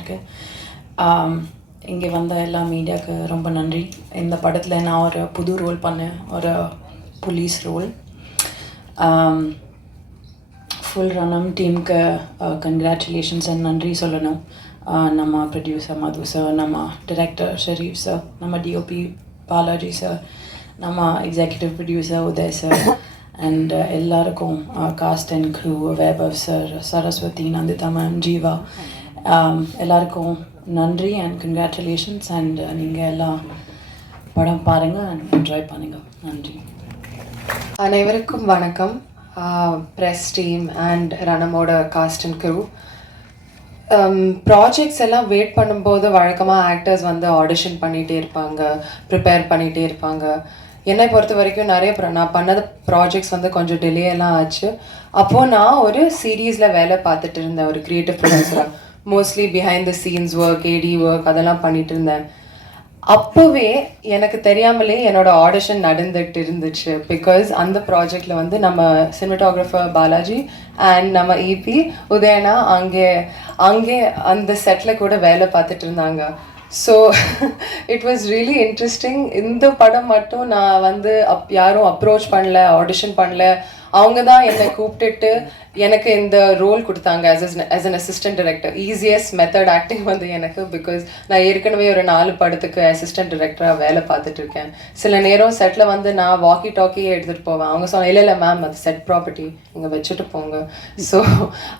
இருக்குது. இங்கே வந்த எல்லா மீடியாவுக்கு ரொம்ப நன்றி. இந்த படத்தில் நான் ஒரு புது ரோல் பண்ணேன், ஒரு போலீஸ் ரோல். ஃபுல் ரணம் டீமுக்கு கங்க்ராச்சுலேஷன்ஸ் அண்ட் நன்றி சொல்லணும். நம்ம ப்ரொடியூசர் மது சார், நம்ம டிரெக்டர் ஷரீஃப் சார், நம்ம டிஓபி பாலாஜி சார், நம்ம executive producer Uday sir and எல்லாருக்கும் cast and crew, Vaibhav sir, Saraswathi, Nandita ma'am, Jiiva, எல்லாருக்கும் நன்றி அண்ட் கங்க்ராச்சுலேஷன்ஸ். அண்ட் நீங்கள் எல்லாம் படம் பாருங்கள் அண்ட் என்ஜாய் பண்ணுங்கள். நன்றி. அனைவருக்கும் வணக்கம். ப்ரெஸ் டீம் அண்ட் ரணமோட காஸ்ட் அண்ட் க்ரூ. ப்ராஜெக்ட்ஸ் எல்லாம் வெயிட் பண்ணும்போது வழக்கமாக ஆக்டர்ஸ் வந்து ஆடிஷன் பண்ணிகிட்டே இருப்பாங்க, ப்ரிப்பேர் பண்ணிகிட்டே இருப்பாங்க. என்னை பொறுத்த வரைக்கும் நான் பண்ணது ப்ராஜெக்ட்ஸ் வந்து கொஞ்சம் டிலே எல்லாம் ஆச்சு. அப்போது நான் ஒரு சீரீஸில் வேலை பார்த்துட்டு இருந்தேன், ஒரு க்ரியேட்டிவ் ப்ரொடியூசராக. Mostly behind the scenes work, AD work அதெல்லாம் பண்ணிகிட்டு இருந்தேன். அப்போவே எனக்கு தெரியாமலே என்னோடய ஆடிஷன் நடந்துட்டு இருந்துச்சு. பிகாஸ் அந்த ப்ராஜெக்டில் வந்து நம்ம சினிமாட்டோகிராஃபர் பாலாஜி அண்ட் நம்ம இபி உதயனா அங்கே அந்த செட்டில் கூட வேலை பார்த்துட்டு இருந்தாங்க. So it was really interesting. இந்த படம் மட்டும் நான் வந்து யாரும் அப்ரோச் பண்ணல, ஆடிஷன் பண்ணல. அவங்க தான் என்னை கூப்பிட்டுட்டு எனக்கு இந்த ரோல் கொடுத்தாங்க as an assistant director. Easiest method acting வந்து எனக்கு. பிகாஸ் நான் ஏற்கனவே ஒரு 4 படத்துக்கு அசிஸ்டன்ட் டைரக்டராக வேலை பார்த்துட்டு இருக்கேன். சில நேரம் செட்டில் வந்து நான் வாக்கி டாக்கியே எடுத்துகிட்டு போவேன். அவங்க சொன்ன இல்லை மேம், அது செட் ப்ராப்பர்ட்டி, நீங்கள் வச்சுட்டு போங்க. ஸோ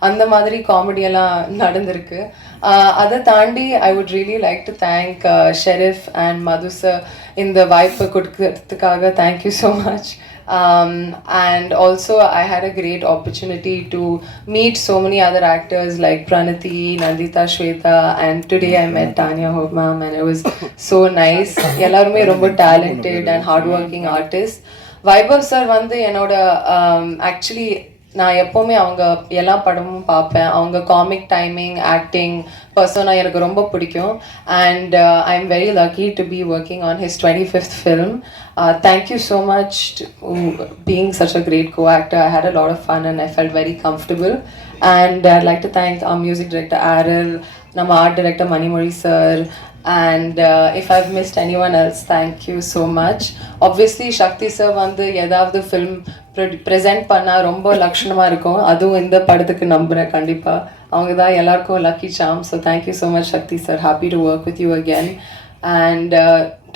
அந்த மாதிரி காமெடியெல்லாம் நடந்திருக்கு. அதை தாண்டி I would really like to thank Sharif and Madhu sir இந்த வாய்ப்பு கொடுக்கறதுக்காக. Thank you so much. And also I had a great opportunity to meet so many other actors like Pranati, Nandita, Shweta, and today I met Tanya Hope ma'am and it was so nice. எல்லாருமே ரொம்ப talented and hardworking artists. Vaibhav sir வந்து என்னோட actually நான் எப்போவுமே அவங்க எல்லா படமும் பார்ப்பேன். அவங்க காமிக் டைமிங், ஆக்டிங், பர்சனாக எனக்கு ரொம்ப பிடிக்கும். And I am very lucky to be working on his 25th film. Thank you so much being such a great co-actor. I had a lot of fun and I felt very comfortable. And I'd like to thank our music director Aril, nama art director Manimoli sir, and if I've missed anyone else, thank you so much. Obviously Shakti sir வந்து ஏதாவது film present பண்ணா ரொம்ப லட்சணமாக இருக்கும். அதுவும் இந்த படத்துக்கு நம்புகிறேன் கண்டிப்பாக. அவங்க தான் எல்லாருக்கும் lucky charm. So thank you so much Shakti sir. Happy to work with you again. And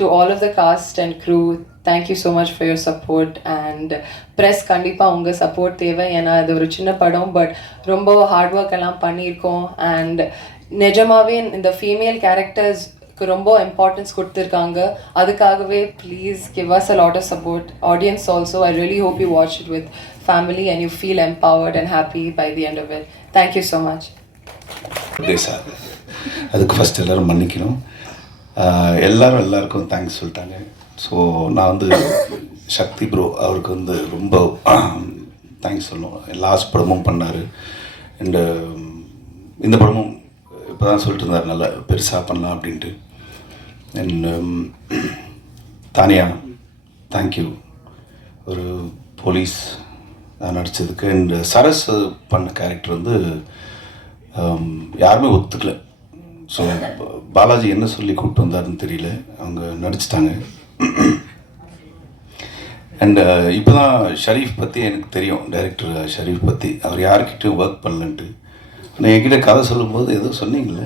to all of the cast and crew, thank you so much for your support. And press கண்டிப்பாக உங்கள் support தேவை. ஏன்னா இது ஒரு சின்ன படம், but ரொம்ப hard work எல்லாம் பண்ணியிருக்கோம். அண்ட் நிஜமாகவே இந்த ஃபீமேல் கேரக்டர்ஸ்க்கு ரொம்ப இம்பார்ட்டன்ஸ் கொடுத்துருக்காங்க. அதுக்காகவே please give us a lot of support. Audience also, I really hope you watch it with family and you feel empowered and happy by the end of it. Thank you so much. அதுக்கு first எல்லோரும் மன்னிக்கணும். எல்லாருக்கும் thanks சொல்லிட்டாங்க. So நான் வந்து சக்தி bro அவருக்கு வந்து ரொம்ப தேங்க்ஸ் சொல்லணும். லாஸ்ட் படமும் பண்ணார் அண்டு இந்த படமும் இப்போ தான் சொல்லிட்டு இருந்தார் நல்லா பெருசாக பண்ணலாம் அப்படின்ட்டு. அண்ட் தானியா தேங்க்யூ, ஒரு போலீஸ் நடித்ததுக்கு. அண்ட் சரஸ் பண்ண கேரக்டர் வந்து யாருமே ஒத்துக்கலை. ஸோ பாலாஜி என்ன சொல்லி கூப்பிட்டு வந்தாருன்னு தெரியல, அவங்க நடிச்சிட்டாங்க. அண்ட் இப்போ தான் ஷரீஃப் பற்றி எனக்கு தெரியும், டைரக்டர் ஷரீஃப் பற்றி. அவர் யார்கிட்டையும் ஒர்க் பண்ணலன்ட்டு. ஆனால் என்கிட்ட கதை சொல்லும்போது எதுவும் சொன்னீங்களே,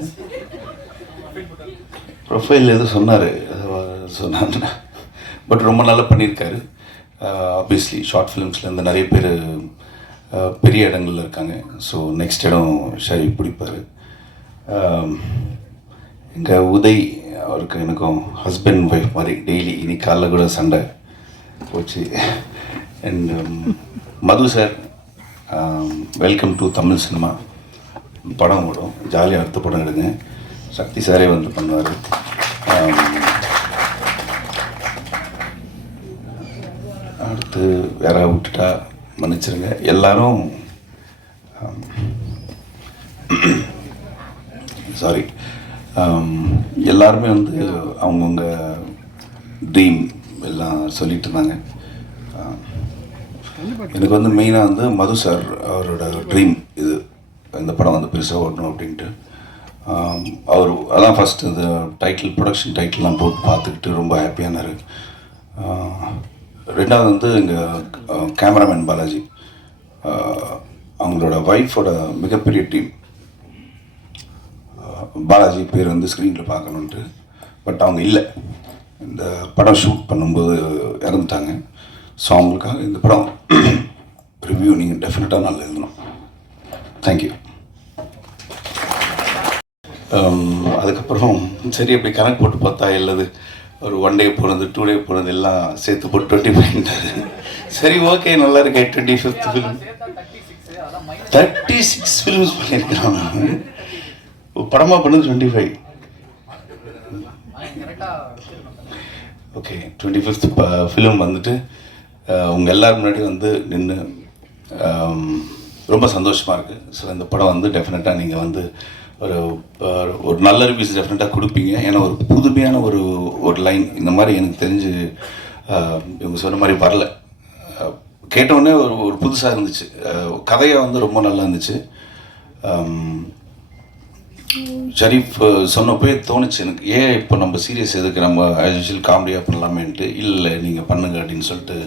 ப்ரொஃபைல் எதுவும் சொன்னார். பட் ரொம்ப நல்லா பண்ணியிருக்காரு. ஆப்வியஸ்லி ஷார்ட் ஃபிலிம்ஸ்லேருந்து நிறைய பேர் பெரிய இடங்களில் இருக்காங்க. ஸோ நெக்ஸ்ட் இடம் ஷரீஃப் பிடிப்பார். எங்கள் உதய் அவருக்கு எனக்கும் ஹஸ்பண்ட் ஒய்ஃப் மாதிரி டெய்லி, இன்னைக்கு காலைல கூட சண்டை போச்சு. And Madhu sir, welcome to Tamil cinema. படம் ஓடும், ஜாலியாக அடுத்த படம் எடுங்க. சக்தி சாரே வந்து பண்ணுவார். அடுத்து வேற விட்டுட்டா மன்னிச்சிருங்க எல்லாரும். சாரி. எல்லாருமே வந்து அவங்கவுங்க ட்ரீம் எல்லாம் சொல்லிட்டு இருந்தாங்க. எனக்கு வந்து மெயினாக வந்து மது சார் அவரோட ட்ரீம் இது, இந்த படம் வந்து பெருசாக ஓடணும் அப்படின்ட்டு. அவர் அதான் ஃபஸ்ட்டு இந்த டைட்டில் ப்ரொடக்ஷன் டைட்டில்லாம் போட்டு பார்த்துக்கிட்டு ரொம்ப ஹாப்பியானார். ரெண்டாவது வந்து எங்கள் கேமராமேன் பாலாஜி, அவங்களோட ஒய்ஃபோட மிகப்பெரிய டீம். பாலாஜி பேர் வந்து ஸ்க்ரீனில் பார்க்கணுன்ட்டு, பட் அவங்க இல்லை, இந்த படம் ஷூட் பண்ணும்போது இறந்துட்டாங்க. ஸோ அவங்களுக்காக இந்த படம் ரிவ்யூ நீங்கள் டெஃபினட்டாக நல்லா எழுதணும். தேங்க்யூ. அதுக்கப்புறம் சரி அப்படி கணக்கு போட்டு பார்த்தா இல்லது ஒரு 1 டே போனது 2 டே போனது எல்லாம் சேர்த்து போட்டு 25. சரி ஓகே நல்லா இருக்கே. 25th film 36 films பண்ணியிருக்கிறான். படமாக பண்ணது 25. ஓகே 25th ஃபிலிம் வந்துட்டு உங்கள் எல்லோரும் முன்னாடி வந்து நின்று ரொம்ப சந்தோஷமாக இருக்குது. ஸோ இந்த படம் வந்து டெஃபினட்டாக நீங்கள் வந்து ஒரு நல்ல ரிவ்யூஸ் டெஃபினட்டாக கொடுப்பீங்க. ஏன்னா ஒரு புதுமையான ஒரு லைன் இந்த மாதிரி எனக்கு தெரிஞ்சு இவங்க சொன்ன மாதிரி வரல. கேட்டவுடனே ஒரு புதுசாக இருந்துச்சு. கதையாக வந்து ரொம்ப நல்லா இருந்துச்சு. ஷரீஃப் சொன்னப்போ தோணுச்சு எனக்கு, ஏன் இப்போ நம்ம சீரியஸ் எதுக்கு, நம்ம ஆஸ் காமெடியாக பண்ணலாமேன்ட்டு. இல்லை நீங்கள் பண்ணுங்க அப்படின்னு சொல்லிட்டு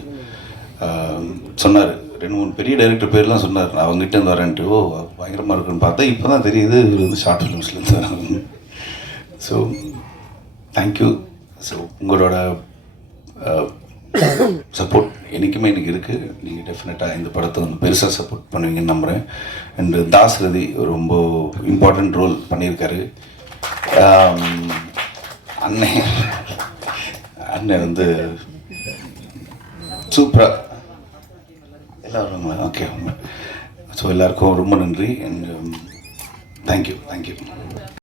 சொன்னார். 2-3 பெரிய டைரக்டர் பேர்லாம் சொன்னார். நான் அவங்ககிட்ட இருந்து வரேன்ட்டு. ஓ பயங்கரமாக இருக்குன்னு பார்த்தா இப்போ தான் தெரியுது இவர் வந்து ஷார்ட் ஃபிலிம்ஸ்லேருந்து வராங்க. So thank you. ஸோ உங்களோட சப்போர்ட் என்றைக்குமே எனக்கு இருக்குது. நீங்கள் டெஃபினட்டாக இந்த படத்தை வந்து பெருசாக சப்போர்ட் பண்ணுவீங்கன்னு நம்புகிறேன். அண்டு தாஸ் ரதி ரொம்ப இம்பார்ட்டண்ட் ரோல் பண்ணியிருக்காரு. அண்ணன் வந்து சூப்பராக எல்லோரும் வருவாங்களா? ஓகே. ஸோ எல்லாருக்கும் ரொம்ப நன்றி அண்ட் தேங்க்யூ.